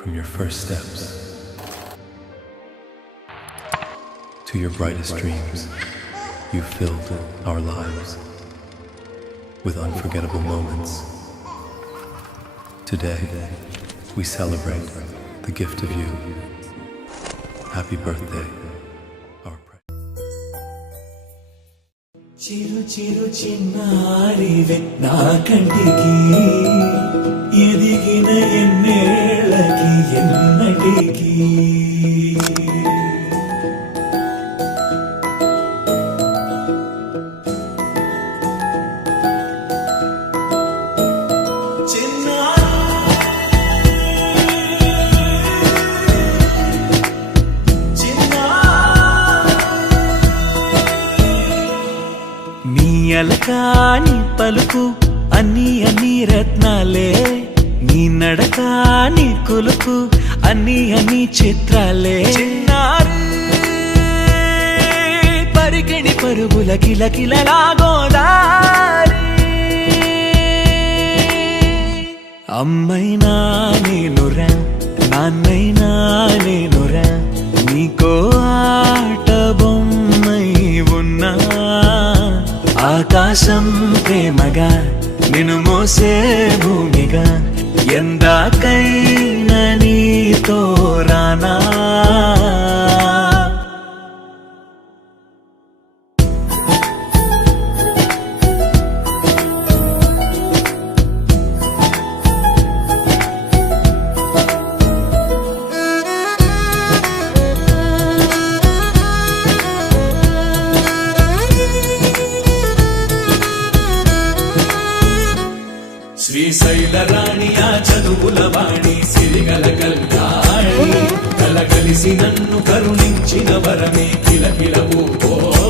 From your first steps to your brightest dreams, you filled our lives with unforgettable moments. Today, we celebrate the gift of you. Happy birthday, our చిరు చిరు చిన్నారివే నా కంటికి ఎదిగిన ఎన్నేళ్ళకి ఎన్నటికి అలకాని పలుకు అన్ని రత్నాలే నీ నడకాని కొలుకు అన్ని చిత్రాలే పరికిణి పరుగుల కిలకిలలాగోదారి అమ్మైనా నేనురా నాన్నైనా నేనురా నీకో ఆట బొమ్మై ఉన్నా ఆకాశం ప్రేమగా నిన్ను మోసే భూమిగా ఎందాకైనా నీతో రానా శ్రీశైల రాణి ఆ చదువుల వాణి సిరిగల కల్యాణి కలగలిసి నన్ను కరుణించిన వరమే కిలకిల ఓ